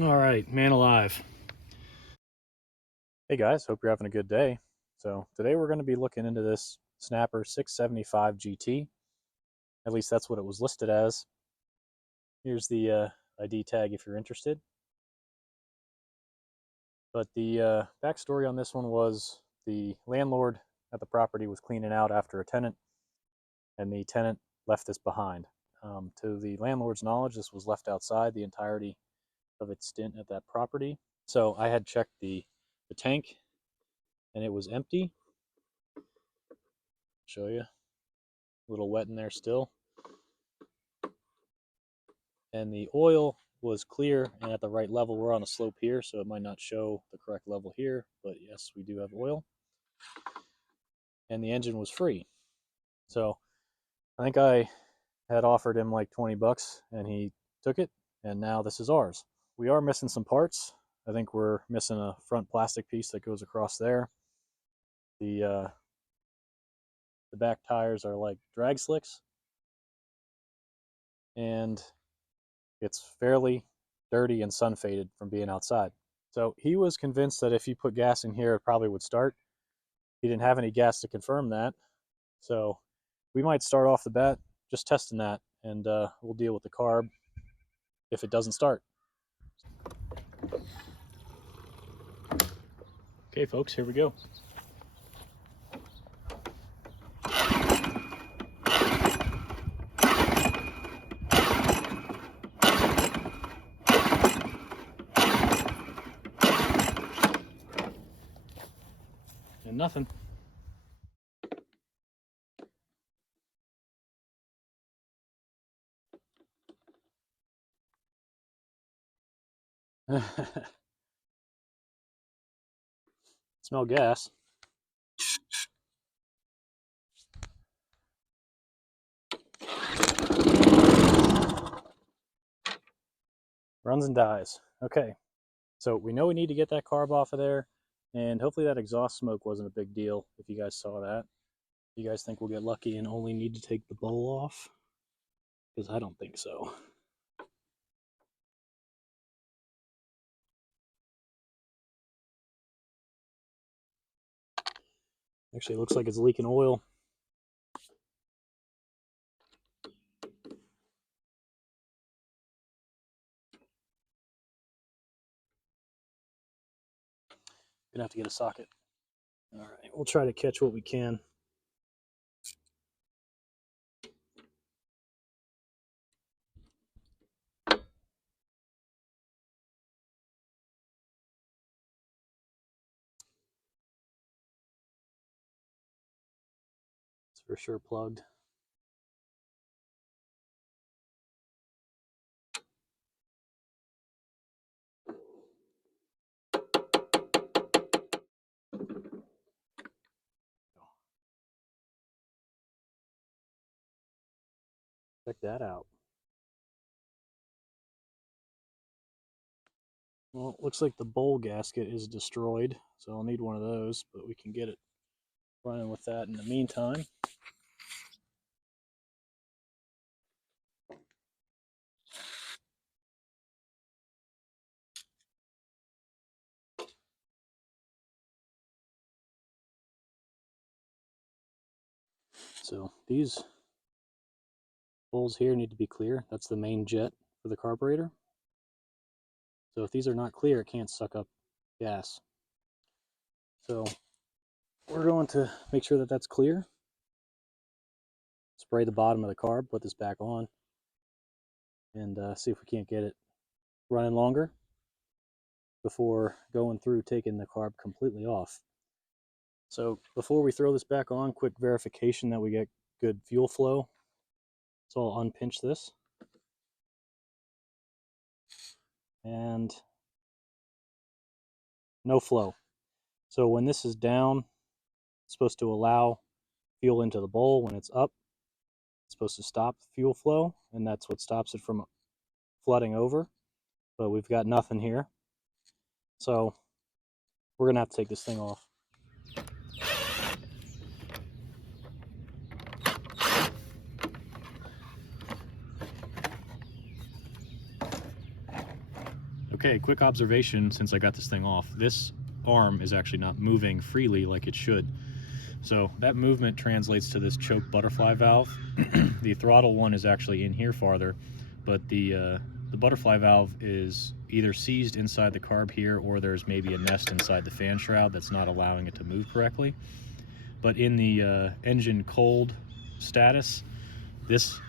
All right, man alive. Hey guys, hope you're having a good day. So today we're going to be looking into this Snapper 675 GT. At least that's what it was listed as. Here's the ID tag if you're interested. But the backstory on this one was the landlord at the property was cleaning out after a tenant, and the tenant left this behind. To the landlord's knowledge, this was left outside the entirety of its stint at that property. So I had checked the tank, and it was empty. Show you. A little wet in there still. And the oil was clear and at the right level. We're on a slope here, so it might not show the correct level here, but yes, we do have oil. And the engine was free. So I think I had offered him like 20 bucks and he took it, and now this is ours. We are missing some parts. I think we're missing a front plastic piece that goes across there. The back tires are like drag slicks, and it's fairly dirty and sun faded from being outside. So he was convinced that if you put gas in here, it probably would start. He didn't have any gas to confirm that. So we might start off the bat just testing that, and we'll deal with the carb if it doesn't start. Okay, folks, here we go. And nothing. Smell gas. Runs and dies. Okay, so we know we need to get that carb off of there, and hopefully that exhaust smoke wasn't a big deal if you guys saw that. You guys think we'll get lucky and only need to take the bowl off? Because I don't think so. Actually, it looks like it's leaking oil. Gonna have to get a socket. All right, we'll try to catch what we can. It's for sure plugged. Check that out. Well, it looks like the bowl gasket is destroyed, so I'll need one of those, but we can get it running with that in the meantime. So these bowls here need to be clear. That's the main jet for the carburetor. So if these are not clear, it can't suck up gas. So we're going to make sure that that's clear. Spray the bottom of the carb, put this back on, and see if we can't get it running longer before going through taking the carb completely off. So before we throw this back on, quick verification that we get good fuel flow. So I'll unpinch this. And no flow. So when this is down, it's supposed to allow fuel into the bowl. When it's up, it's supposed to stop fuel flow, and that's what stops it from flooding over. But we've got nothing here. So we're gonna have to take this thing off. Okay, quick observation since I got this thing off. This arm is actually not moving freely like it should. So that movement translates to this choke butterfly valve. The throttle one is actually in here farther, but the butterfly valve is either seized inside the carb here, or there's maybe a nest inside the fan shroud that's not allowing it to move correctly. But in the engine cold status, this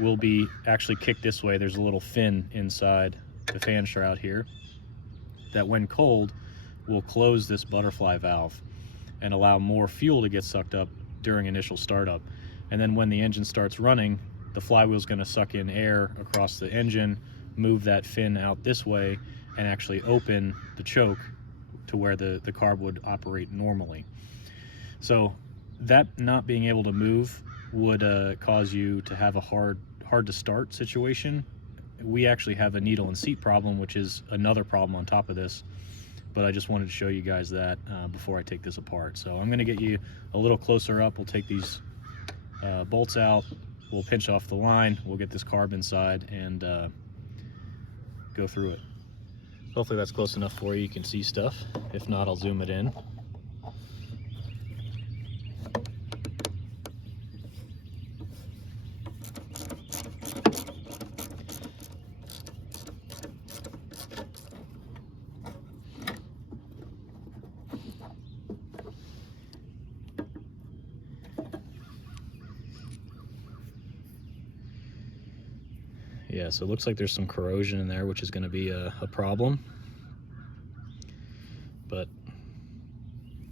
will be actually kicked this way. There's a little fin inside the fan shroud here that when cold will close this butterfly valve and allow more fuel to get sucked up during initial startup. And then when the engine starts running, the flywheel is going to suck in air across the engine, move that fin out this way, and actually open the choke to where the carb would operate normally. So that not being able to move would cause you to have a hard to start situation. We actually have a needle and seat problem, which is another problem on top of this, but I just wanted to show you guys that before I take this apart. So I'm going to get you a little closer up. We'll take these bolts out, we'll pinch off the line, we'll get this carb inside and go through it. Hopefully that's close enough for you, you can see stuff. If not, I'll zoom it in. Yeah, so it looks like there's some corrosion in there, which is going to be a problem. But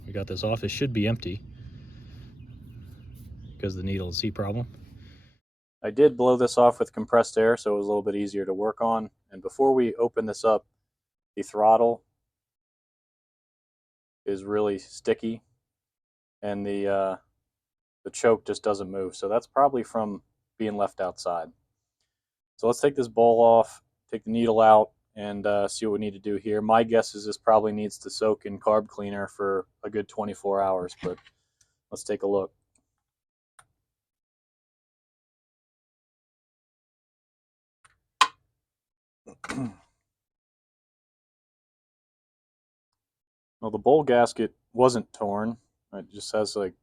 we got this off. It should be empty because of the needle and seat problem. I did blow this off with compressed air, so it was a little bit easier to work on. And before we open this up, the throttle is really sticky, and the choke just doesn't move. So that's probably from being left outside. So let's take this bowl off, take the needle out, and see what we need to do here. My guess is this probably needs to soak in carb cleaner for a good 24 hours, but let's take a look. Well, the bowl gasket wasn't torn. It just has like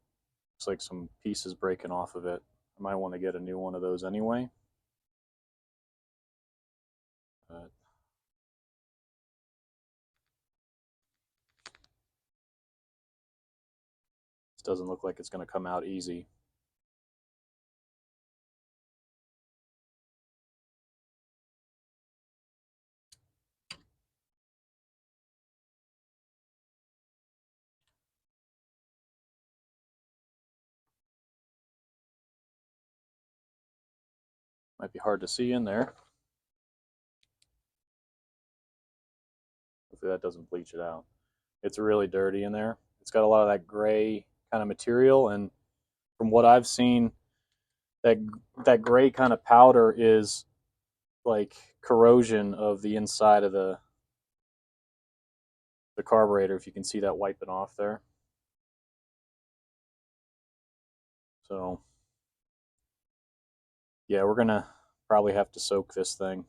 some pieces breaking off of it. I might want to get a new one of those anyway. But this doesn't look like it's going to come out easy. Might be hard to see in there. Hopefully that doesn't bleach it out. It's really dirty in there. It's got a lot of that gray kind of material, and from what I've seen, that gray kind of powder is like corrosion of the inside of the carburetor, if you can see that wiping off there. So yeah, we're gonna probably have to soak this thing.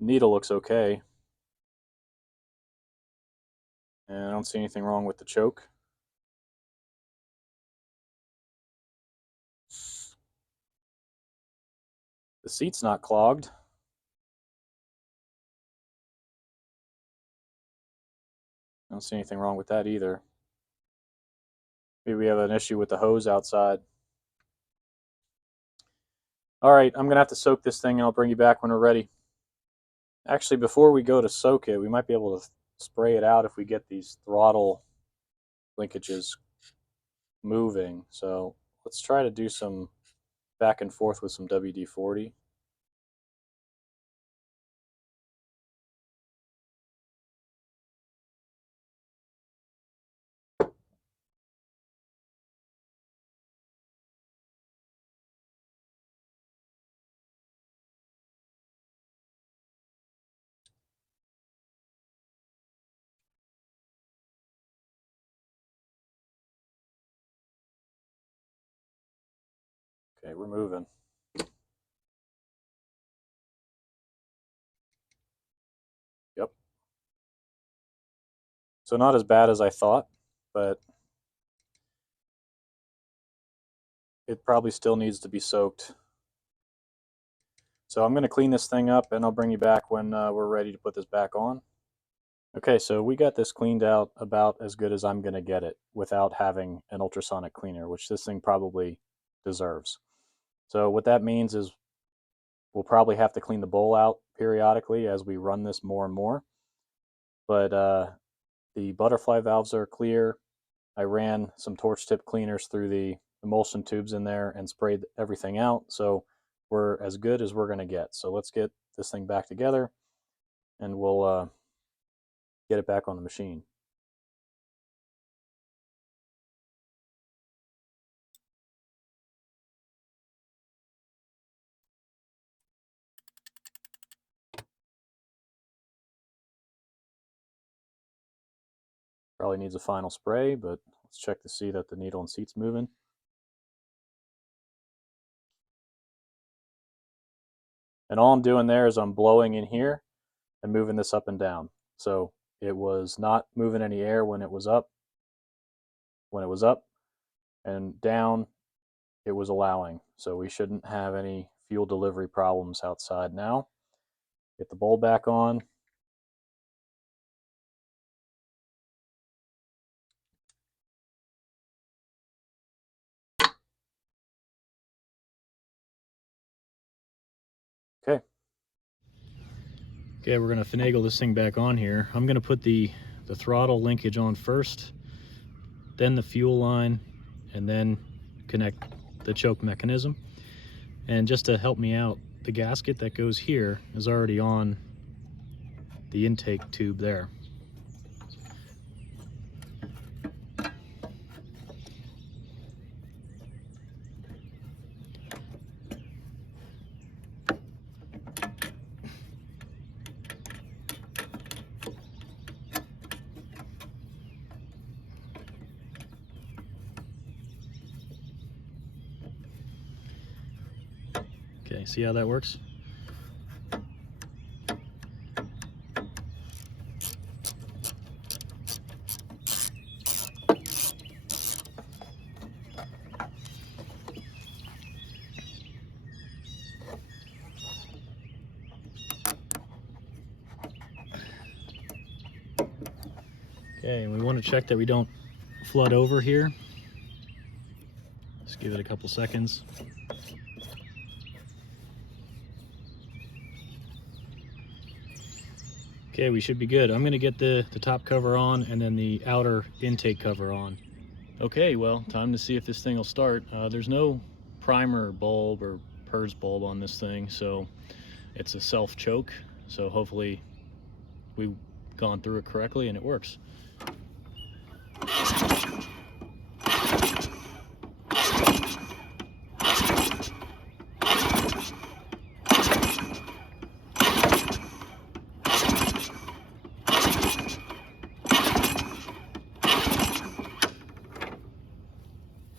Needle looks okay, and I don't see anything wrong with the choke. The seat's not clogged. I don't see anything wrong with that either. Maybe we have an issue with the hose outside. All right, I'm going to have to soak this thing, and I'll bring you back when we're ready. Actually, before we go to soak it, we might be able to spray it out if we get these throttle linkages moving. So let's try to do some back and forth with some WD-40. Okay, we're moving. So not as bad as I thought, but it probably still needs to be soaked. So I'm going to clean this thing up, and I'll bring you back when we're ready to put this back on. Okay, so we got this cleaned out about as good as I'm going to get it without having an ultrasonic cleaner, which this thing probably deserves. So what that means is we'll probably have to clean the bowl out periodically as we run this more and more. But the butterfly valves are clear. I ran some torch tip cleaners through the emulsion tubes in there and sprayed everything out. So we're as good as we're going to get. So let's get this thing back together, and we'll get it back on the machine. Probably needs a final spray, but let's check to see that the needle and seat's moving. And all I'm doing there is I'm blowing in here and moving this up and down. So it was not moving any air when it was up. When it was up and down, it was allowing. So we shouldn't have any fuel delivery problems outside now. Get the bowl back on. Okay. Okay, we're going to finagle this thing back on here. I'm going to put the throttle linkage on first, then the fuel line, and then connect the choke mechanism. And just to help me out, the gasket that goes here is already on the intake tube there. Okay, see how that works? Okay, and we want to check that we don't flood over here. Just give it a couple seconds. Okay, we should be good. I'm going to get the top cover on and then the outer intake cover on. Okay, well, time to see if this thing will start. There's no primer bulb or purge bulb on this thing, so it's a self choke. So hopefully we've gone through it correctly and it works.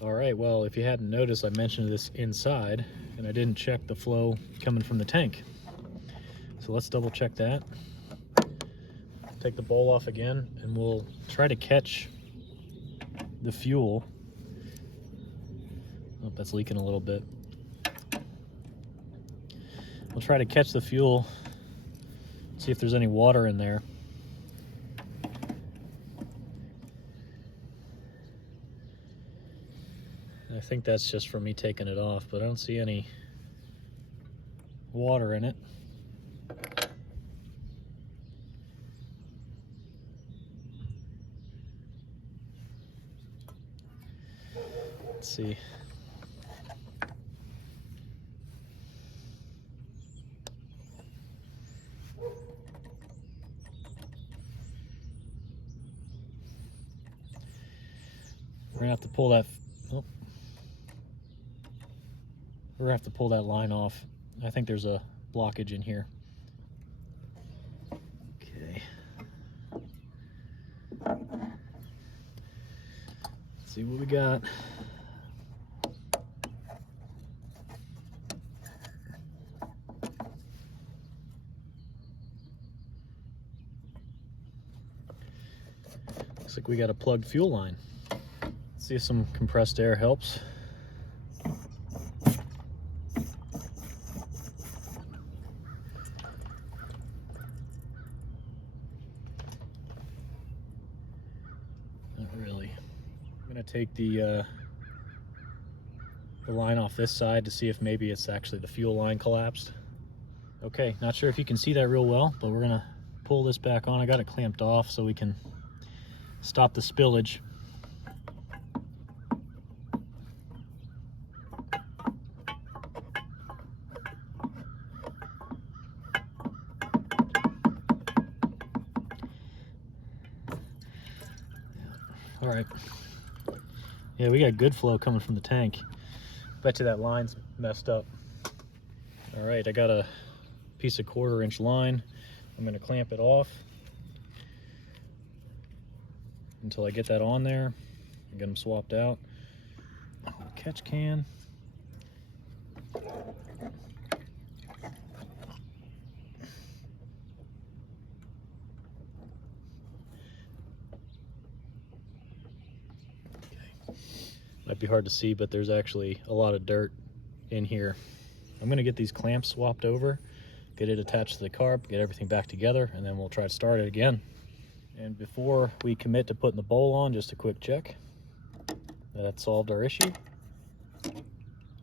Alright, well, if you hadn't noticed, I mentioned this inside, and I didn't check the flow coming from the tank. So let's double check that. Take the bowl off again, and we'll try to catch the fuel. Oh, that's leaking a little bit. We'll try to catch the fuel, see if there's any water in there. I think that's just from me taking it off, but I don't see any water in it. Let's see. We're gonna have to pull that. Oh. We're gonna have to pull that line off. I think there's a blockage in here. Okay. Let's see what we got. Looks like we got a plugged fuel line. Let's see if some compressed air helps. Not really. I'm gonna take the line off this side to see if maybe it's actually the fuel line collapsed. Okay, not sure if you can see that real well, but we're gonna pull this back on. I got it clamped off so we can stop the spillage. All right. Yeah, we got good flow coming from the tank. Bet you that line's messed up. All right, I got a piece of 1/4 inch line. I'm gonna clamp it off until I get that on there and get them swapped out. Catch can. Might be hard to see, but there's actually a lot of dirt in here. I'm gonna get these clamps swapped over, get it attached to the carb, get everything back together, and then we'll try to start it again. And before we commit to putting the bowl on, just a quick check that solved our issue.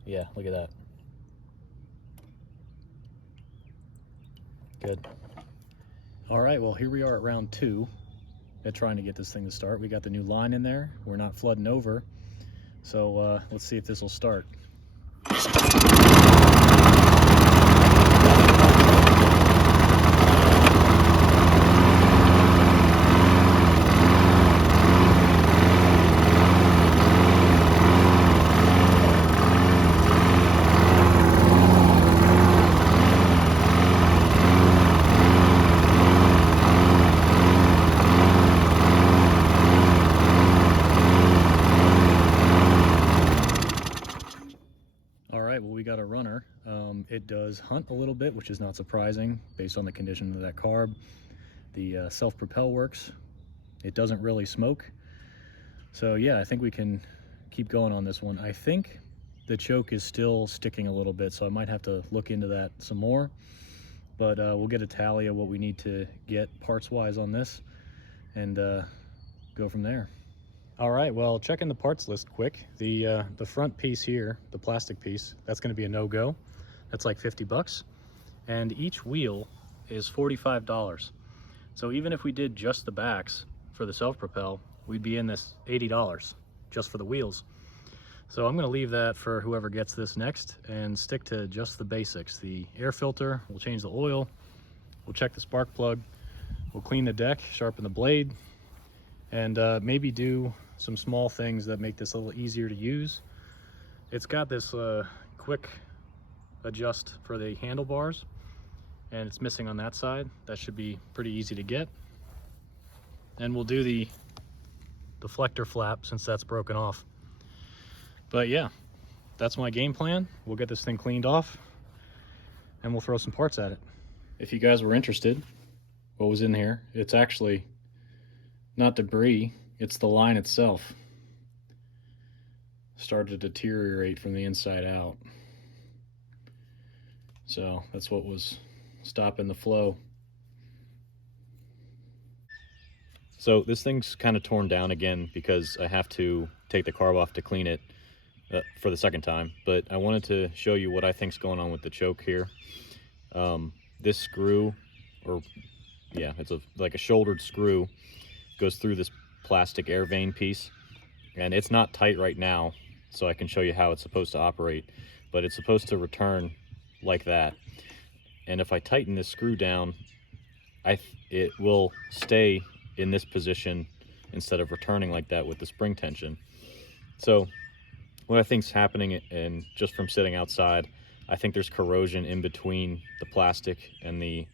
Yeah, look at that. Good. All right, well, here we are at round 2 at trying to get this thing to start. We got the new line in there. We're not flooding over. So let's see if this will start. We got a runner. It does hunt a little bit, which is not surprising based on the condition of that carb. The Self Propel works. It doesn't really smoke. So yeah, I think we can keep going on this one. I think the choke is still sticking a little bit, so I might have to look into that some more. But we'll get a tally of what we need to get parts-wise on this and go from there. All right, well, checking the parts list quick. The front piece here, the plastic piece, that's gonna be a no-go. That's like 50 bucks. And each wheel is $45. So even if we did just the backs for the self-propel, we'd be in this $80 just for the wheels. So I'm gonna leave that for whoever gets this next and stick to just the basics. The air filter, we'll change the oil, we'll check the spark plug, we'll clean the deck, sharpen the blade, and maybe do some small things that make this a little easier to use. It's got this quick adjust for the handlebars, and it's missing on that side. That should be pretty easy to get. And we'll do the deflector flap since that's broken off. But yeah, that's my game plan. We'll get this thing cleaned off and we'll throw some parts at it. If you guys were interested, what was in here, it's actually not debris, it's the line itself. Started to deteriorate from the inside out. So that's what was stopping the flow. So this thing's kind of torn down again because I have to take the carb off to clean it for the second time. But I wanted to show you what I think's going on with the choke here. This screw, or yeah, it's like a shouldered screw, goes through this plastic air vane piece, and it's not tight right now, so I can show you how it's supposed to operate, but it's supposed to return like that. And if I tighten this screw down, it will stay in this position instead of returning like that with the spring tension. So what I think's happening, and just from sitting outside, I think there's corrosion in between the plastic and the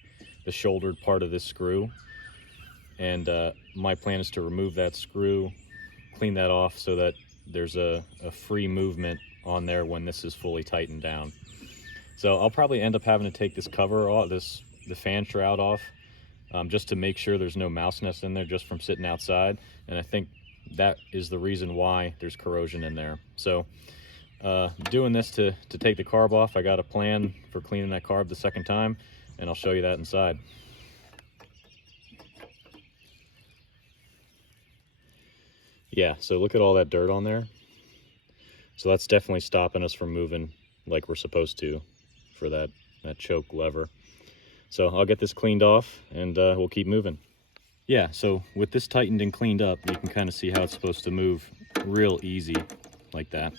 shouldered part of this screw. And my plan is to remove that screw, clean that off so that there's a free movement on there when this is fully tightened down. So I'll probably end up having to take this cover off, the fan shroud off, just to make sure there's no mouse nest in there just from sitting outside. And I think that is the reason why there's corrosion in there. So doing this to take the carb off. I got a plan for cleaning that carb the second time, and I'll show you that inside. Yeah, so look at all that dirt on there. So that's definitely stopping us from moving like we're supposed to for that choke lever. So I'll get this cleaned off, and we'll keep moving. Yeah, so with this tightened and cleaned up, you can kind of see how it's supposed to move real easy like that.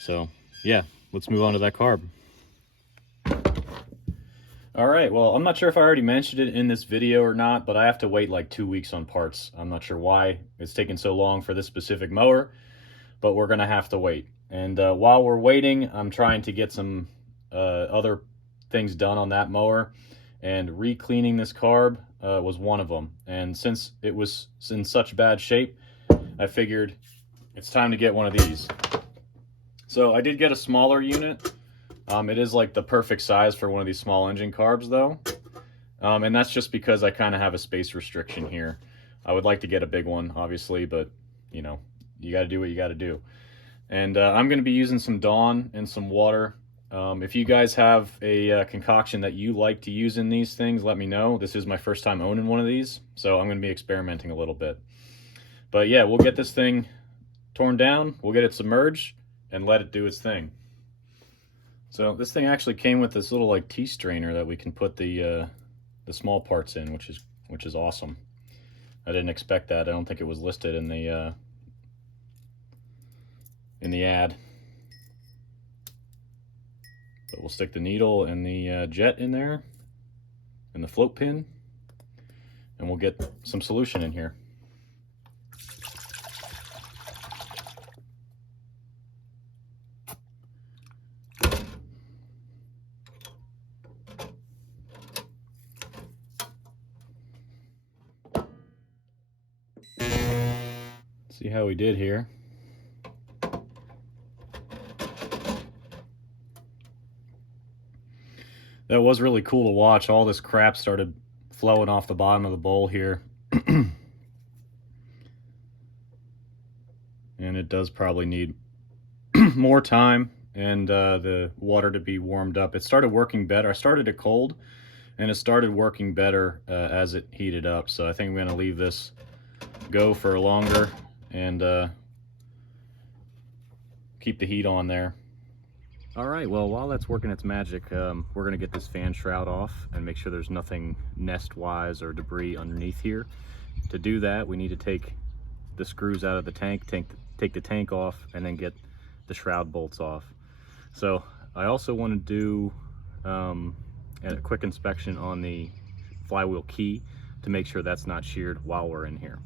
So yeah, let's move on to that carb. All right, well, I'm not sure if I already mentioned it in this video or not, but I have to wait like 2 weeks on parts. I'm not sure why it's taking so long for this specific mower, but we're gonna have to wait. And while we're waiting, I'm trying to get some other things done on that mower, and re-cleaning this carb was one of them. And since it was in such bad shape, I figured it's time to get one of these. So I did get a smaller unit. It is like the perfect size for one of these small engine carbs though. And that's just because I kind of have a space restriction here. I would like to get a big one, obviously, but you know, you got to do what you got to do. And I'm going to be using some Dawn and some water. If you guys have a concoction that you like to use in these things, let me know. This is my first time owning one of these, so I'm going to be experimenting a little bit. But yeah, we'll get this thing torn down, we'll get it submerged, and let it do its thing. So this thing actually came with this little like tea strainer that we can put the small parts in, which is awesome. I didn't expect that. I don't think it was listed in the ad. But we'll stick the needle and the jet in there, and the float pin, and we'll get some solution in here. See how we did here. That was really cool to watch. All this crap started flowing off the bottom of the bowl here. And it does probably need more time and the water to be warmed up. It started working better. I started it cold, and it started working better as it heated up. So I think I'm going to leave this go for longer and keep the heat on there. All right, well, while that's working its magic, we're going to get this fan shroud off and make sure there's nothing nest-wise or debris underneath here. To do that, we need to take the screws out of the tank, take the tank off, and then get the shroud bolts off. So I also want to do a quick inspection on the flywheel key to make sure that's not sheared while we're in here.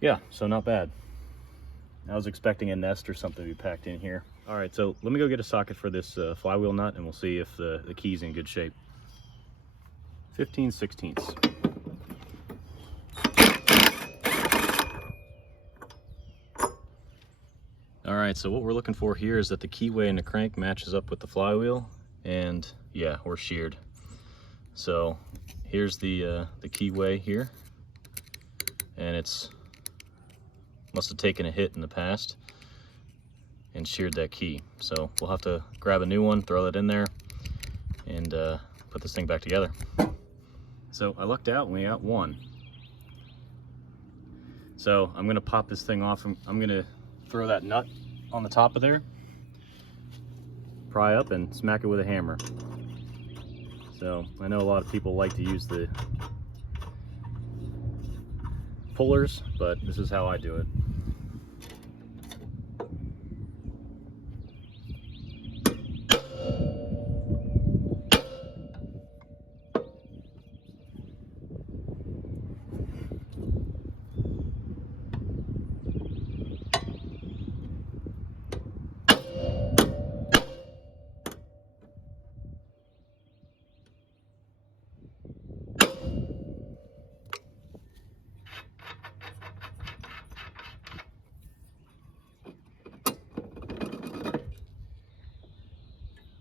Yeah, so not bad. I was expecting a nest or something to be packed in here. All right, so let me go get a socket for this flywheel nut, and we'll see if the key's in good shape. 15/16. All right, so what we're looking for here is that the keyway in the crank matches up with the flywheel, and yeah, we're sheared. So here's the keyway here, and it's must have taken a hit in the past and sheared that key. So we'll have to grab a new one, throw that in there, and put this thing back together. So I lucked out and we got one. So I'm gonna pop this thing off. I'm gonna throw that nut on the top of there, pry up and smack it with a hammer. So I know a lot of people like to use the pullers, but this is how I do it.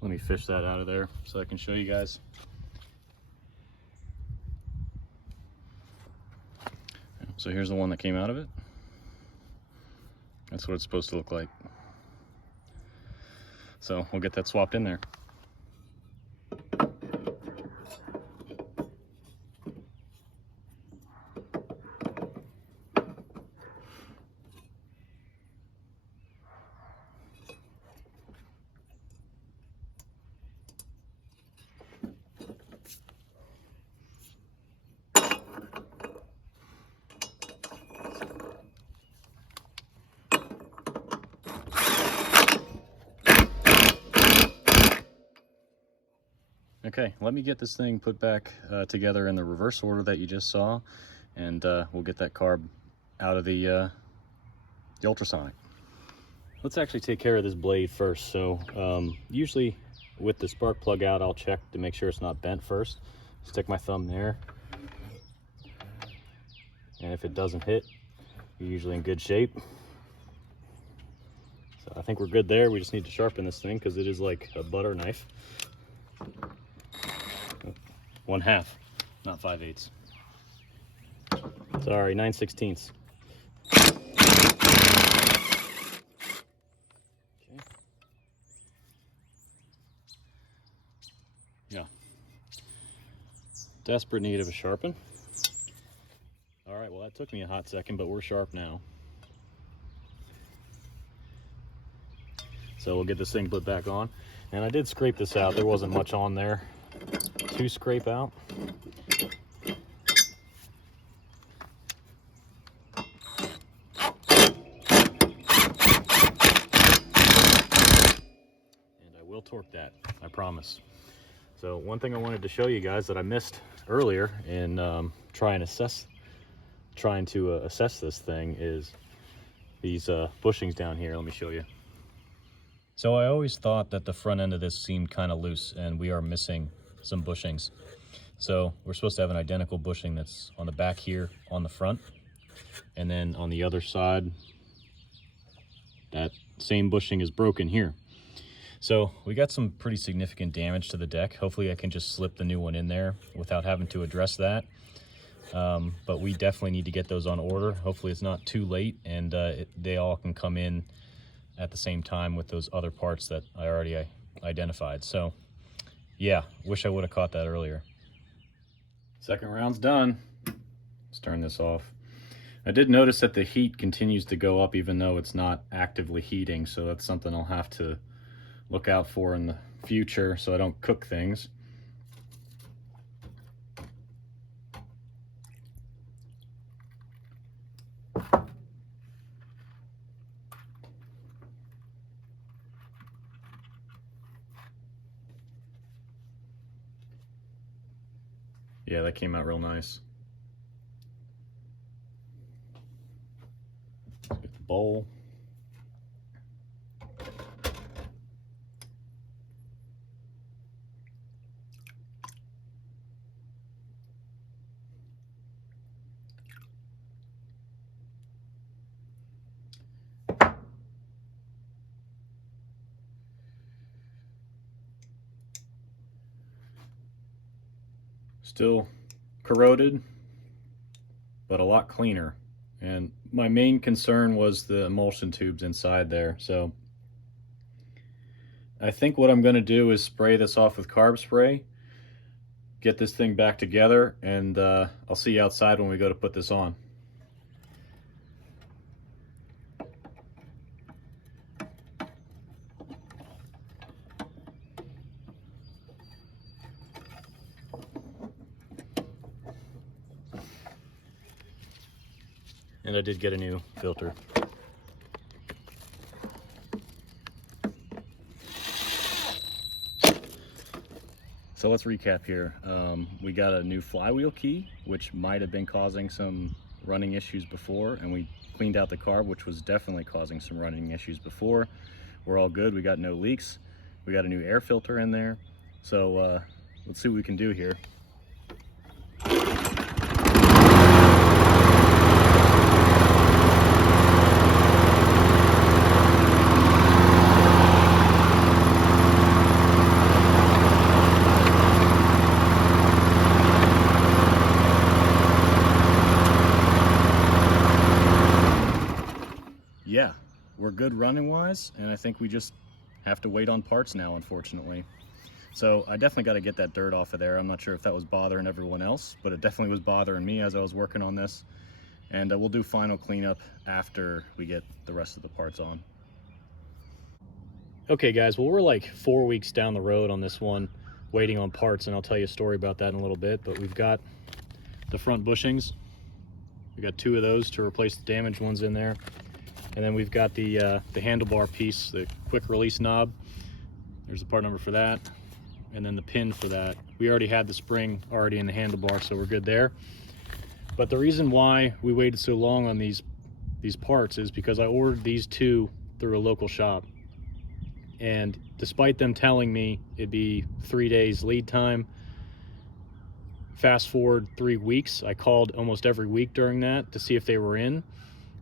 Let me fish that out of there so I can show you guys. So here's the one that came out of it. That's what it's supposed to look like. So we'll get that swapped in there. Okay, let me get this thing put back together in the reverse order that you just saw, and we'll get that carb out of the ultrasonic. Let's actually take care of this blade first. So usually with the spark plug out, I'll check to make sure it's not bent first. Stick my thumb there, and if it doesn't hit, you're usually in good shape. So I think we're good there. We just need to sharpen this thing because it is like a butter knife. 1/2, not 5/8. Sorry, 9/16. Okay. Yeah. Desperate need of a sharpen. All right, well that took me a hot second, but we're sharp now. So we'll get this thing put back on. And I did scrape this out. There wasn't much on there to scrape out. And I will torque that, I promise. So one thing I wanted to show you guys that I missed earlier in trying to assess this thing is these bushings down here. Let me show you. So I always thought that the front end of this seemed kind of loose, and we are missing some bushings. So we're supposed to have an identical bushing that's on the back here on the front, and then on the other side that same bushing is broken here. So we got some pretty significant damage to the deck. Hopefully I can just slip the new one in there without having to address that. But we definitely need to get those on order. Hopefully it's not too late, and they all can come in at the same time with those other parts that I already identified. So yeah, wish I would have caught that earlier. Second round's done. Let's turn this off. I did notice that the heat continues to go up even though it's not actively heating, so that's something I'll have to look out for in the future so I don't cook things. Yeah, that came out real nice. Get the bowl. Still corroded, but a lot cleaner. And my main concern was the emulsion tubes inside there. So I think what I'm going to do is spray this off with carb spray, get this thing back together, and I'll see you outside when we go to put this on. And I did get a new filter. So let's recap here. We got a new flywheel key, which might have been causing some running issues before, and we cleaned out the carb, which was definitely causing some running issues before. We're all good. We got no leaks. We got a new air filter in there. So let's see what we can do here. Yeah, we're good running wise, and I think we just have to wait on parts now, unfortunately. So I definitely got to get that dirt off of there. I'm not sure if that was bothering everyone else, but it definitely was bothering me as I was working on this. And we'll do final cleanup after we get the rest of the parts on. Okay guys, well, we're like 4 weeks down the road on this one, waiting on parts, and I'll tell you a story about that in a little bit. But we've got the front bushings. We got 2 of those to replace the damaged ones in there. And then we've got the handlebar piece, the quick release knob. There's the part number for that. And then the pin for that. We already had the spring already in the handlebar, so we're good there. But the reason why we waited so long on these parts is because I ordered these 2 through a local shop. And despite them telling me it'd be 3 days lead time, fast forward 3 weeks, I called almost every week during that to see if they were in.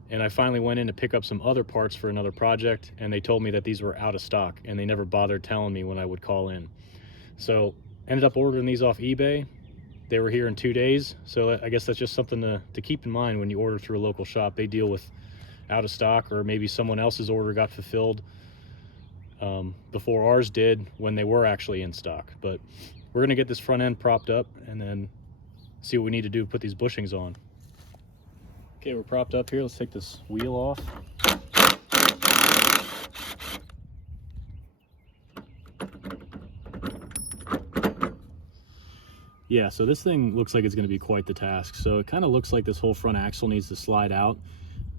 And I finally went in to pick up some other parts for another project, and they told me that these were out of stock, and they never bothered telling me when I would call in. So ended up ordering these off eBay. They were here in 2 days. So I guess that's just something to keep in mind when you order through a local shop. They deal with out of stock, or maybe someone else's order got fulfilled before ours did when they were actually in stock. But we're gonna get this front end propped up and then see what we need to do to put these bushings on. Okay, we're propped up here. Let's take this wheel off. Yeah, so this thing looks like it's going to be quite the task. So it kind of looks like this whole front axle needs to slide out.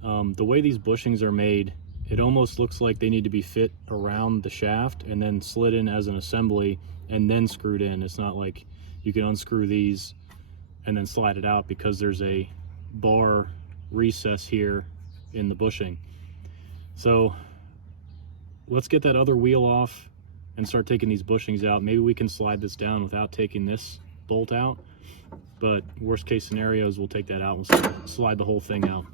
The way these bushings are made, it almost looks like they need to be fit around the shaft and then slid in as an assembly and then screwed in. It's not like you can unscrew these and then slide it out, because there's a bar recess here in the bushing. So let's get that other wheel off and start taking these bushings out. Maybe we can slide this down without taking this bolt out, but worst case scenarios, we'll take that out and slide the whole thing out.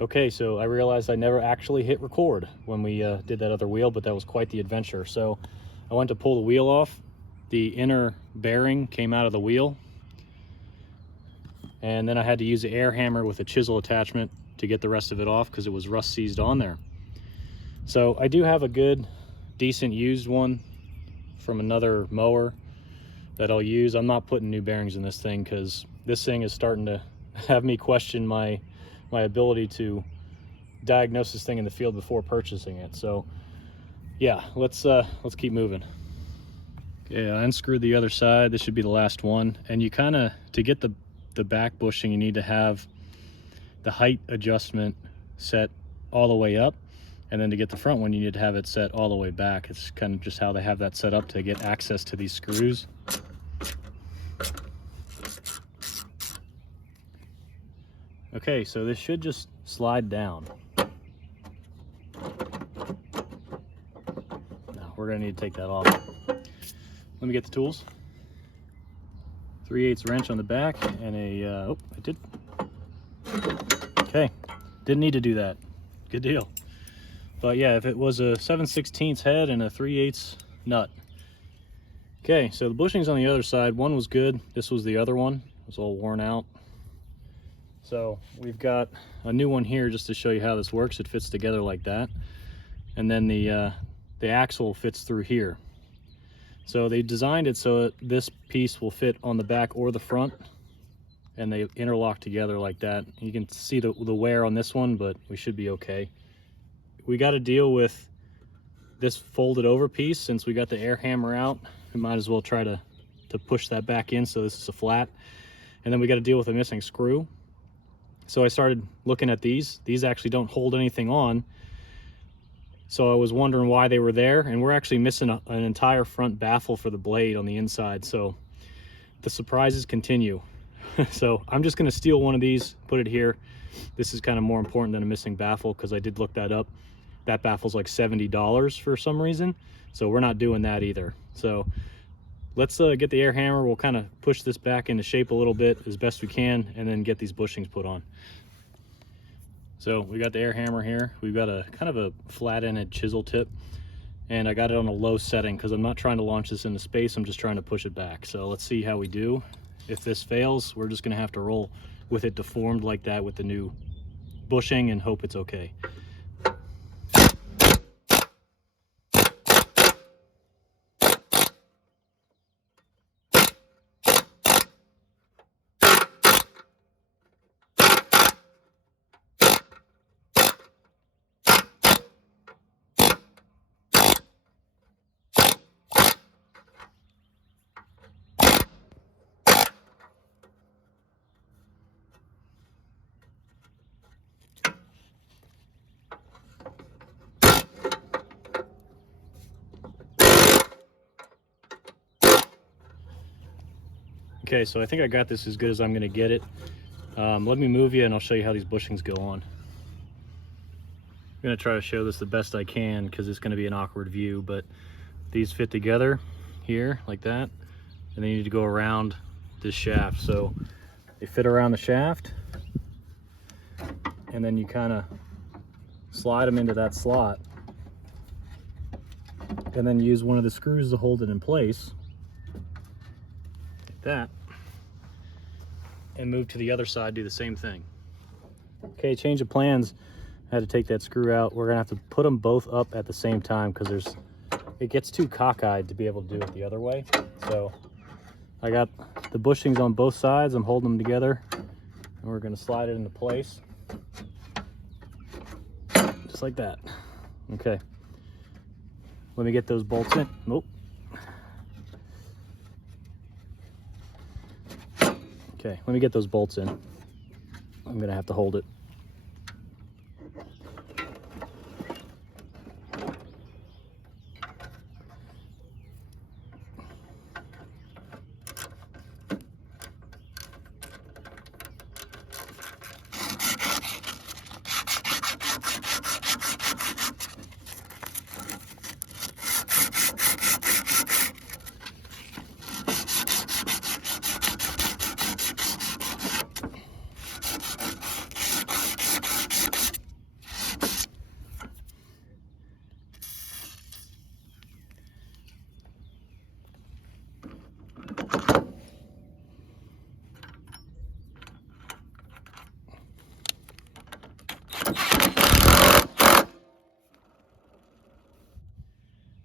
Okay, so I realized I never actually hit record when we did that other wheel, but that was quite the adventure. So I went to pull the wheel off. The inner bearing came out of the wheel, and then I had to use the air hammer with a chisel attachment to get the rest of it off because it was rust seized on there. So I do have a good, decent used one from another mower that I'll use. I'm not putting new bearings in this thing because this thing is starting to have me question my ability to diagnose this thing in the field before purchasing it. So yeah, let's keep moving. Okay, I unscrewed the other side. This should be the last one. And you kind of, to get the back bushing, you need to have the height adjustment set all the way up, and then to get the front one you need to have it set all the way back. It's kind of just how they have that set up to get access to these screws. Okay, so this should just slide down. Now we're gonna need to take that off. Let me get the tools. 3/8 wrench on the back and a, oh, I did. Okay, didn't need to do that. Good deal. But yeah, if it was a 7/16 head and a 3/8 nut. Okay, so the bushings on the other side, one was good. This was the other one. It was all worn out. So we've got a new one here just to show you how this works. It fits together like that. And then the axle fits through here. So they designed it so that this piece will fit on the back or the front, and they interlock together like that. You can see the wear on this one, but we should be okay. We got to deal with this folded over piece. Since we got the air hammer out, we might as well try to push that back in so this is a flat. And then we got to deal with a missing screw. So I started looking at these. These actually don't hold anything on. So I was wondering why they were there, and we're actually missing an entire front baffle for the blade on the inside. So the surprises continue. So I'm just gonna steal one of these, put it here. This is kind of more important than a missing baffle, because I did look that up. That baffle's like $70 for some reason. So we're not doing that either. So let's get the air hammer. We'll kind of push this back into shape a little bit as best we can, and then get these bushings put on. So we got the air hammer here. We've got a kind of a flat-ended chisel tip, and I got it on a low setting because I'm not trying to launch this into space. I'm just trying to push it back. So let's see how we do. If this fails, we're just gonna have to roll with it deformed like that with the new bushing and hope it's okay. Okay, so I think I got this as good as I'm gonna get it. Let me move you and I'll show you how these bushings go on. I'm gonna try to show this the best I can because it's gonna be an awkward view, but these fit together here like that, and they need to go around this shaft. So they fit around the shaft, and then you kind of slide them into that slot, and then use one of the screws to hold it in place, like that, and move to the other side, do the same thing. Okay, change of plans. I had to take that screw out. We're gonna have to put them both up at the same time because it gets too cockeyed to be able to do it the other way. So I got the bushings on both sides. I'm holding them together, and we're gonna slide it into place. Just like that. Okay. Let me get those bolts in. Nope. Okay, let me get those bolts in. I'm gonna have to hold it.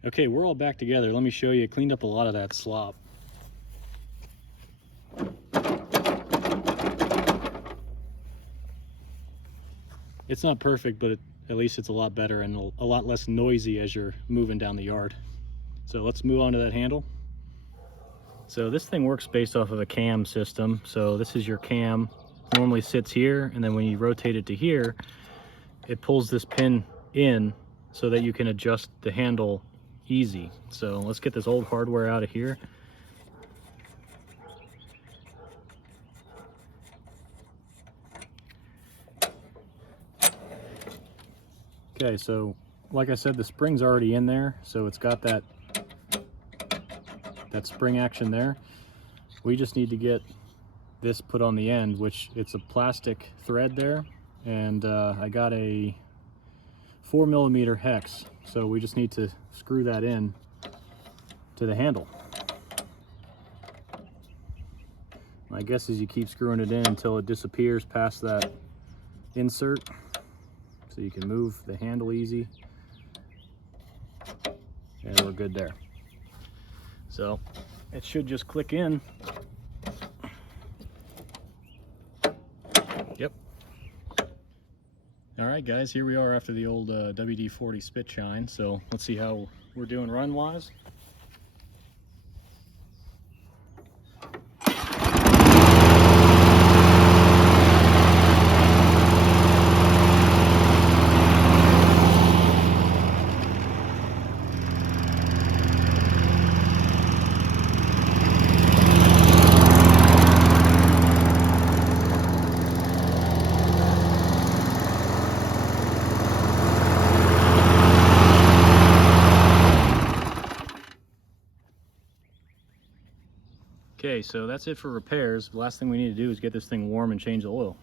Okay, we're all back together. Let me show you. I cleaned up a lot of that slop. It's not perfect, but at least it's a lot better and a lot less noisy as you're moving down the yard. So let's move on to that handle. So this thing works based off of a cam system. So this is your cam. Normally sits here, and then when you rotate it to here, it pulls this pin in so that you can adjust the handle easy. So let's get this old hardware out of here. Okay, so like I said, the spring's already in there, so it's got that spring action there. We just need to get this put on the end, which it's a plastic thread there, and I got a 4mm hex, so we just need to screw that in to the handle. My guess is you keep screwing it in until it disappears past that insert, so you can move the handle easy, and we're good there. So it should just click in. Yep. All right, guys, here we are after the old WD-40 spit shine. So let's see how we're doing run-wise. Okay, so that's it for repairs. The last thing we need to do is get this thing warm and change the oil.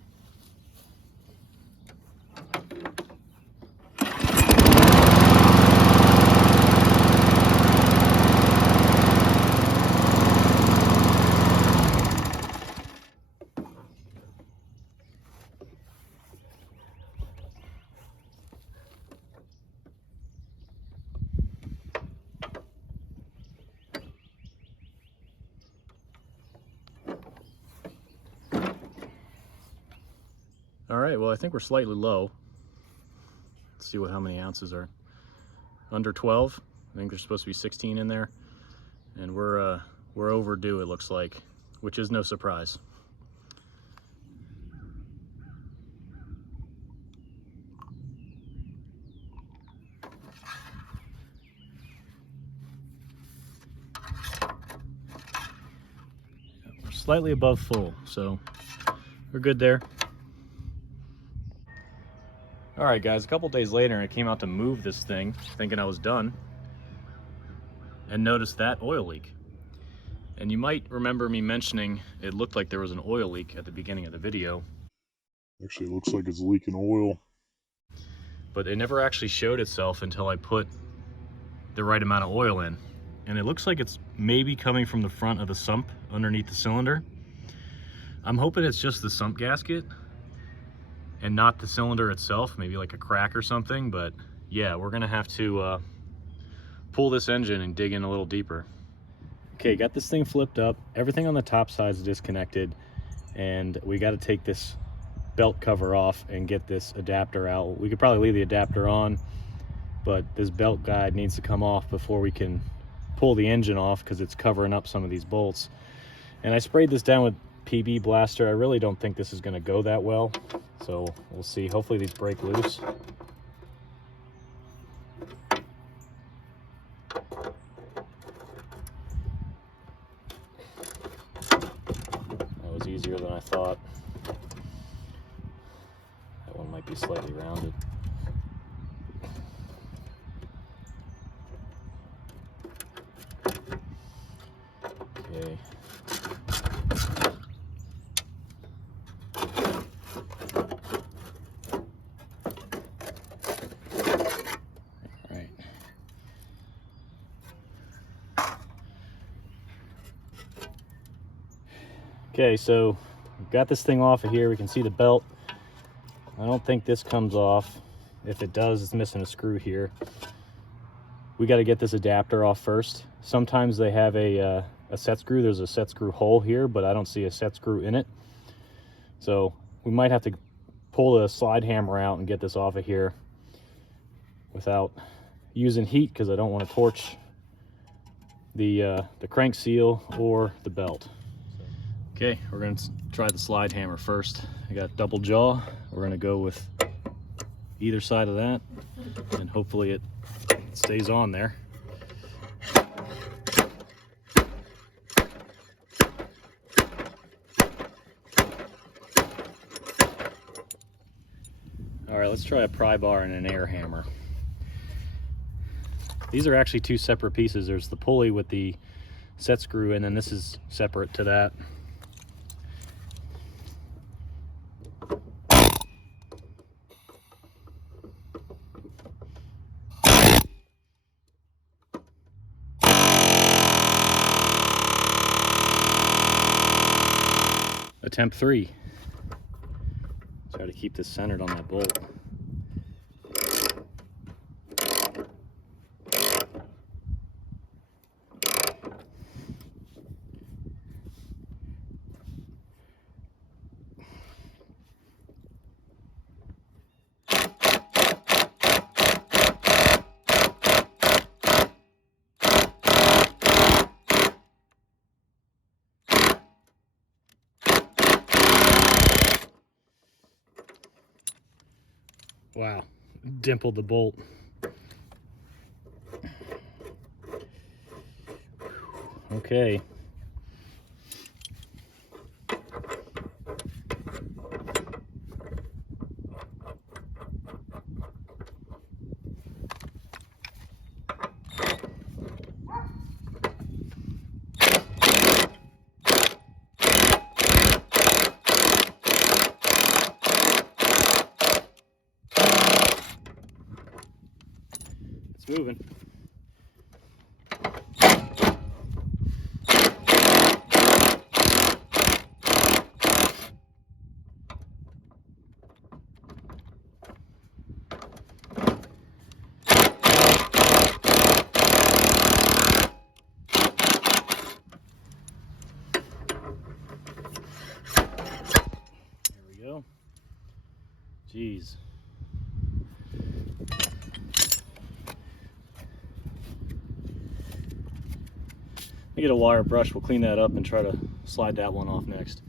All right, well, I think we're slightly low. Let's see how many ounces are. Under 12. I think there's supposed to be 16 in there. And we're overdue, it looks like, which is no surprise. We're slightly above full, so we're good there. All right, guys, a couple days later, I came out to move this thing, thinking I was done, and noticed that oil leak. And you might remember me mentioning it looked like there was an oil leak at the beginning of the video. Actually, it looks like it's leaking oil. But it never actually showed itself until I put the right amount of oil in. And it looks like it's maybe coming from the front of the sump underneath the cylinder. I'm hoping it's just the sump gasket and not the cylinder itself, maybe like a crack or something. But yeah, we're gonna have to pull this engine and dig in a little deeper. Okay, got this thing flipped up. Everything on the top side is disconnected, and we got to take this belt cover off and get this adapter out. We could probably leave the adapter on, but this belt guide needs to come off before we can pull the engine off because it's covering up some of these bolts. And I sprayed this down with PB Blaster. I really don't think this is going to go that well, so we'll see. Hopefully these break loose. That was easier than I thought. That one might be slightly rounded. Okay. Okay, so we've got this thing off of here. We can see the belt. I don't think this comes off. If it does, it's missing a screw here. We got to get this adapter off first. Sometimes they have a set screw. There's a set screw hole here, but I don't see a set screw in it. So we might have to pull the slide hammer out and get this off of here without using heat, because I don't want to torch the crank seal or the belt. Okay, we're going to try the slide hammer first. I got double jaw. We're going to go with either side of that, and hopefully it stays on there. All right, let's try a pry bar and an air hammer. These are actually two separate pieces. There's the pulley with the set screw, and then this is separate to that. Attempt 3. Try to keep this centered on that bolt. Wow, dimpled the bolt. Okay. moving. There we go. Jeez. Get a wire brush, we'll clean that up and try to slide that one off next.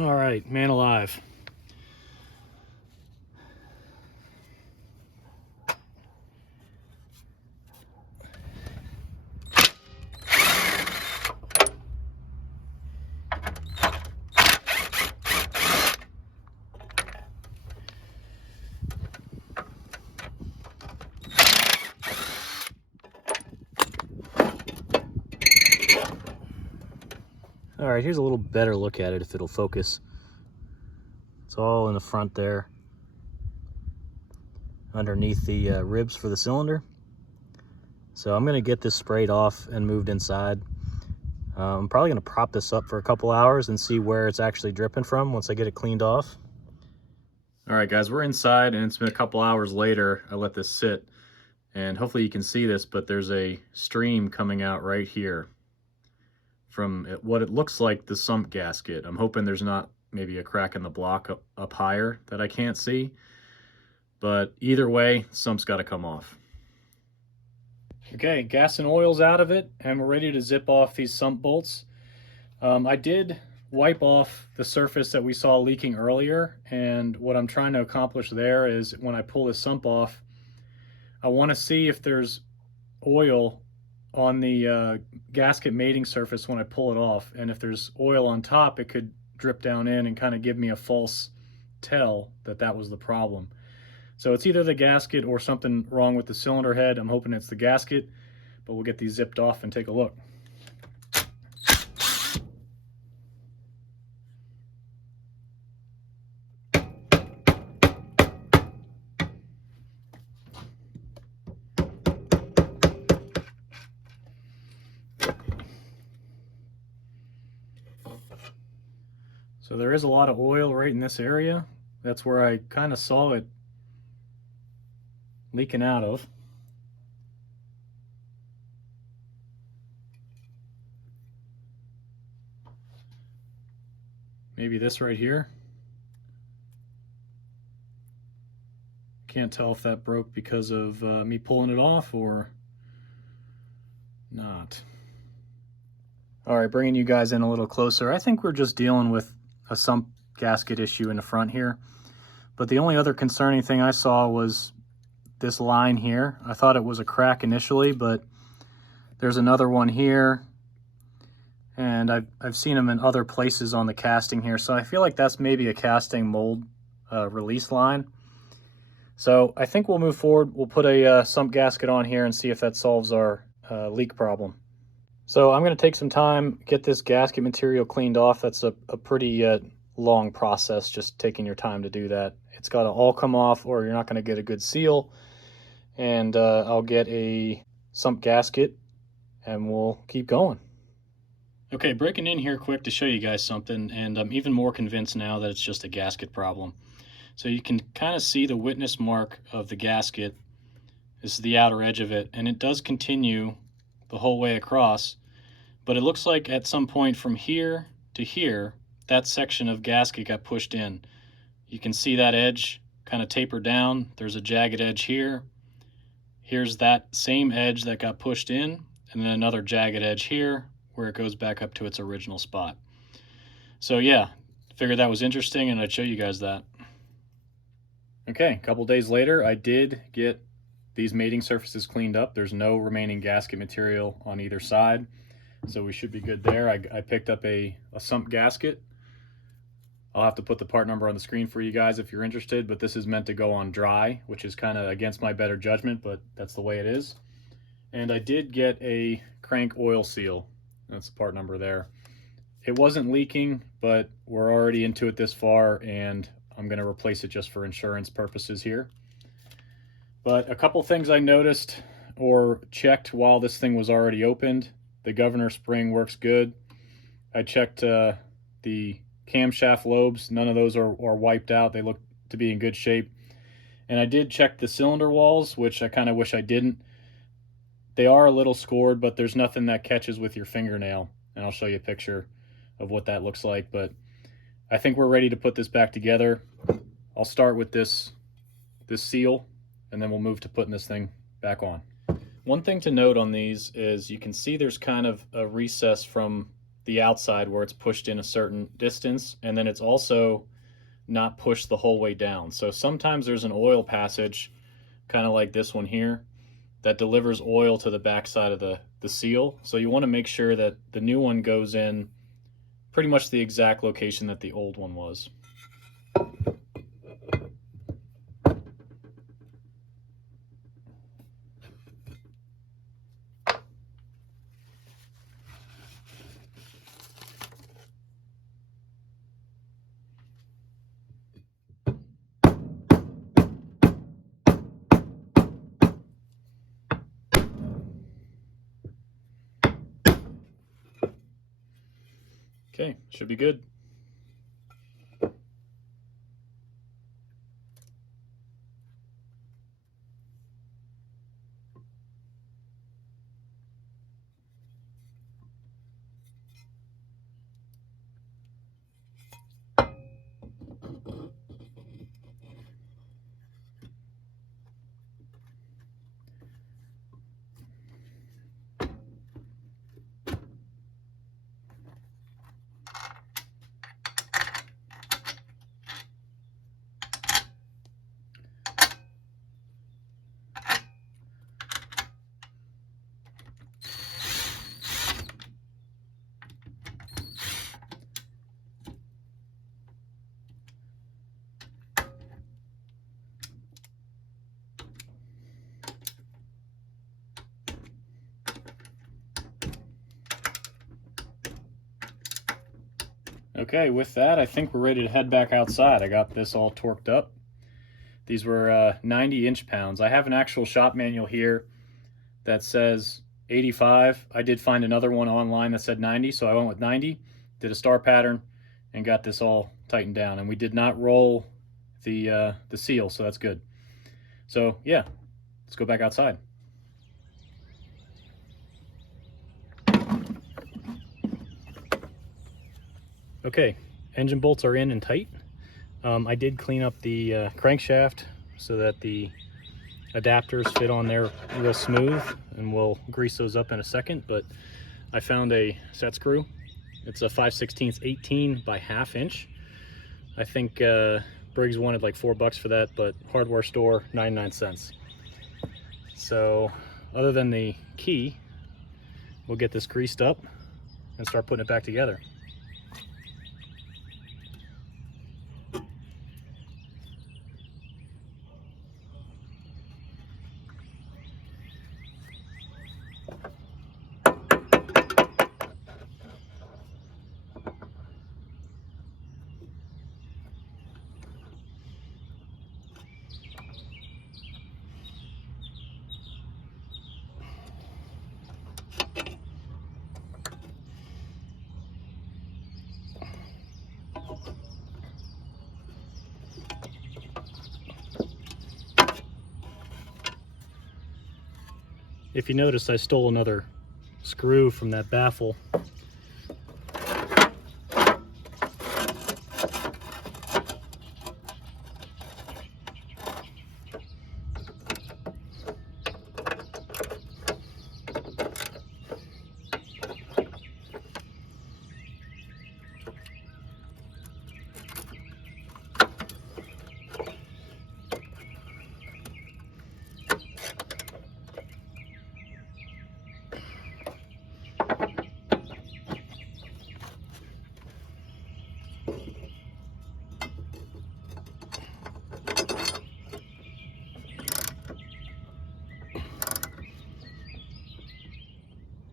All right, man alive. All right, here's a little better look at it if it'll focus. It's all in the front there, underneath the ribs for the cylinder. So I'm gonna get this sprayed off and moved inside. I'm probably gonna prop this up for a couple hours and see where it's actually dripping from once I get it cleaned off. All right, guys, we're inside and it's been a couple hours later. I let this sit and hopefully you can see this, but there's a stream coming out right here from what it looks like the sump gasket. I'm hoping there's not maybe a crack in the block up higher that I can't see, but either way, sump's got to come off. Okay, gas and oil's out of it, and we're ready to zip off these sump bolts. I did wipe off the surface that we saw leaking earlier, and what I'm trying to accomplish there is when I pull this sump off, I want to see if there's oil on the gasket mating surface when I pull it off, and if there's oil on top, it could drip down in and kind of give me a false tell that that was the problem. So it's either the gasket or something wrong with the cylinder head. I'm hoping it's the gasket, but we'll get these zipped off and take a look. So there is a lot of oil right in this area. That's where I kind of saw it leaking out of. Maybe this right here. Can't tell if that broke because of me pulling it off or not. All right, bringing you guys in a little closer. I think we're just dealing with a sump gasket issue in the front here. But the only other concerning thing I saw was this line here. I thought it was a crack initially, but there's another one here. And I've seen them in other places on the casting here. So I feel like that's maybe a casting mold release line. So I think we'll move forward. We'll put a sump gasket on here and see if that solves our leak problem. So I'm going to take some time, get this gasket material cleaned off. That's a pretty long process, just taking your time to do that. It's got to all come off or you're not going to get a good seal. And I'll get a sump gasket and we'll keep going. Okay, breaking in here quick to show you guys something, and I'm even more convinced now that it's just a gasket problem. So you can kind of see the witness mark of the gasket. This is the outer edge of it, and it does continue the whole way across, but it looks like at some point from here to here, that section of gasket got pushed in. You can see that edge kind of taper down. There's a jagged edge here. Here's that same edge that got pushed in, and then another jagged edge here where it goes back up to its original spot. So yeah, figured that was interesting and I'd show you guys that. Okay, a couple days later, I did get these mating surfaces cleaned up. There's no remaining gasket material on either side, so we should be good there. I picked up a sump gasket. I'll have to put the part number on the screen for you guys if you're interested, but this is meant to go on dry, which is kind of against my better judgment, but that's the way it is. And I did get a crank oil seal. That's the part number there. It wasn't leaking, but we're already into it this far, and I'm going to replace it just for insurance purposes here. But a couple things I noticed or checked while this thing was already opened. The governor spring works good. I checked the camshaft lobes. None of those are wiped out. They look to be in good shape. And I did check the cylinder walls, which I kind of wish I didn't. They are a little scored, but there's nothing that catches with your fingernail. And I'll show you a picture of what that looks like. But I think we're ready to put this back together. I'll start with this seal, and then we'll move to putting this thing back on. One thing to note on these is you can see there's kind of a recess from the outside where it's pushed in a certain distance, and then it's also not pushed the whole way down. So sometimes there's an oil passage, kind of like this one here, that delivers oil to the backside of the seal. So you want to make sure that the new one goes in pretty much the exact location that the old one was. Okay, should be good. Okay, with that, I think we're ready to head back outside. I got this all torqued up. These were 90 inch-pounds. I have an actual shop manual here that says 85. I did find another one online that said 90, so I went with 90, did a star pattern, and got this all tightened down. And we did not roll the seal, so that's good. So yeah, let's go back outside. Okay, engine bolts are in and tight. I did clean up the crankshaft, so that the adapters fit on there real smooth, and we'll grease those up in a second. But I found a set screw. It's a 5/16 18 by 1/2 inch. I think Briggs wanted like $4 for that, but hardware store 99 cents. So other than the key, we'll get this greased up and start putting it back together. If you notice, I stole another screw from that baffle.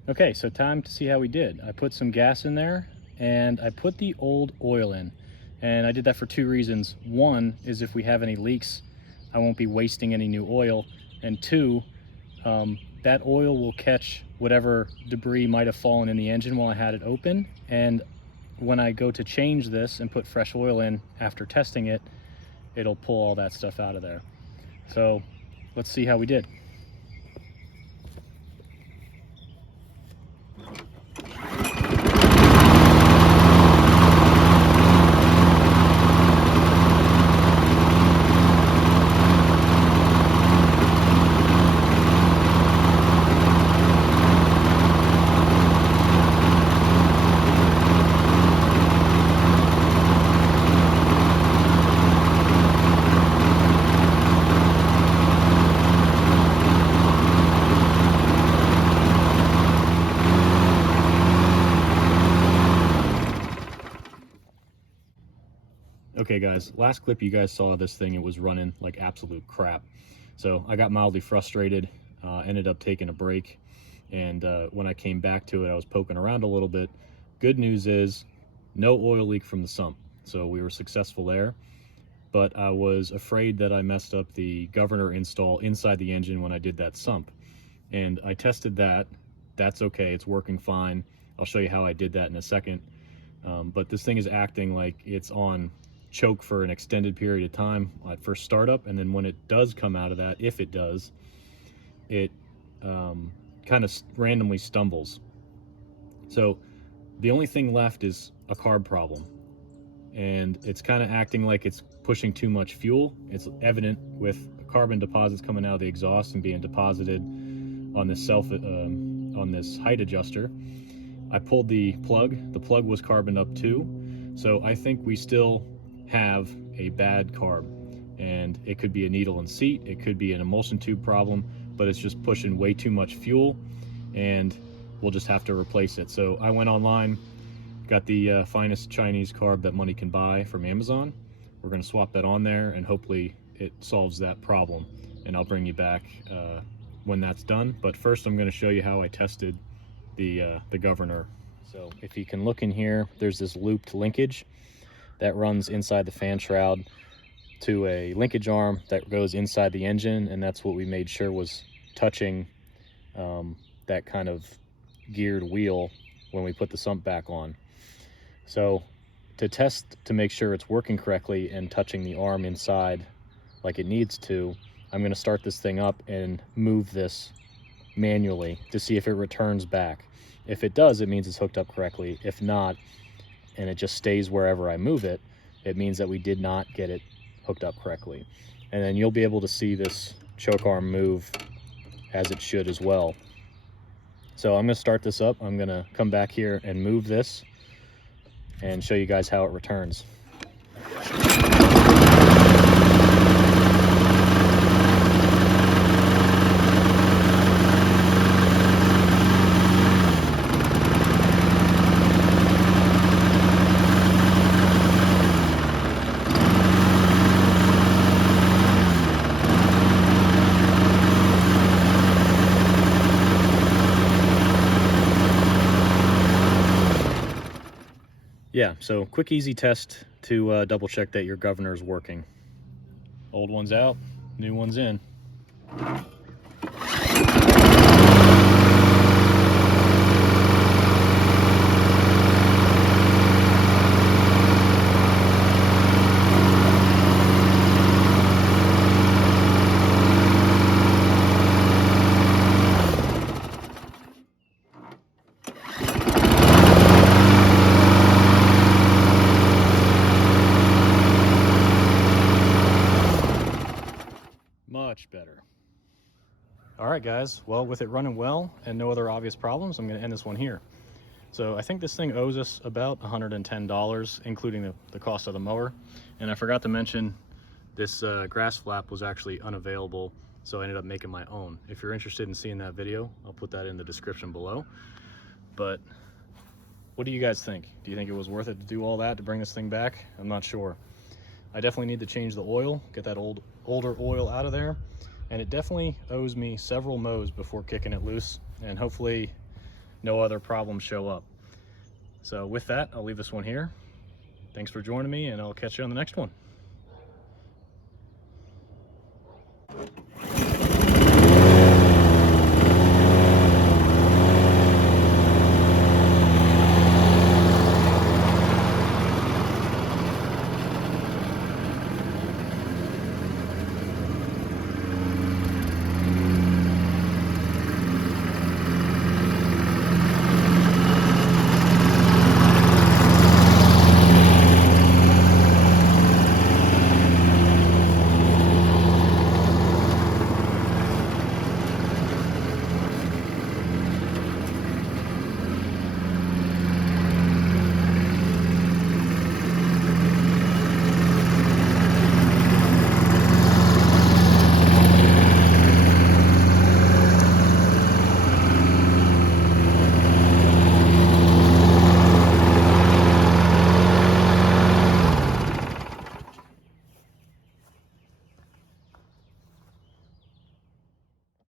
Okay, so time to see how we did. I put some gas in there and I put the old oil in. And I did that for two reasons. One is if we have any leaks, I won't be wasting any new oil. And two, that oil will catch whatever debris might have fallen in the engine while I had it open. And when I go to change this and put fresh oil in after testing it, it'll pull all that stuff out of there. So let's see how we did. Okay guys, last clip you guys saw this thing, it was running like absolute crap. So I got mildly frustrated, ended up taking a break, and when I came back to it, I was poking around a little bit. Good news is no oil leak from the sump, so we were successful there. But I was afraid that I messed up the governor install inside the engine when I did that sump. And I tested that. That's okay, it's working fine. I'll show you how I did that in a second. But this thing is acting like it's on choke for an extended period of time at first startup, and then when it does come out of that, if it does, it kind of randomly stumbles. So the only thing left is a carb problem, and it's kind of acting like it's pushing too much fuel. It's evident with carbon deposits coming out of the exhaust and being deposited on this on this height adjuster. I pulled the plug was carboned up too, so I think we still have a bad carb, and it could be a needle and seat, it could be an emulsion tube problem, but it's just pushing way too much fuel, and we'll just have to replace it. So I went online, got the finest Chinese carb that money can buy from Amazon. We're going to swap that on there, and hopefully it solves that problem, and I'll bring you back when that's done. But first I'm going to show you how I tested the governor. So if you can look in here, there's this looped linkage that runs inside the fan shroud to a linkage arm that goes inside the engine, and that's what we made sure was touching that kind of geared wheel when we put the sump back on. So to test to make sure it's working correctly and touching the arm inside like it needs to, I'm going to start this thing up and move this manually to see if it returns back. If it does, it means it's hooked up correctly. If not, and it just stays wherever I move it, it means that we did not get it hooked up correctly. And then you'll be able to see this choke arm move as it should as well. So I'm going to start this up. I'm going to come back here and move this and show you guys how it returns. Yeah, so quick easy test to double check that your governor is working. Old one's out, new one's in. Much better. All right, guys. Well, with it running well and no other obvious problems, I'm going to end this one here. So I think this thing owes us about $110, including the cost of the mower. And I forgot to mention this grass flap was actually unavailable, so I ended up making my own. If you're interested in seeing that video, I'll put that in the description below. But what do you guys think? Do you think it was worth it to do all that to bring this thing back? I'm not sure. I definitely need to change the oil, get that older oil out of there, and it definitely owes me several mows before kicking it loose, and hopefully no other problems show up. So with that, I'll leave this one here. Thanks for joining me, and I'll catch you on the next one.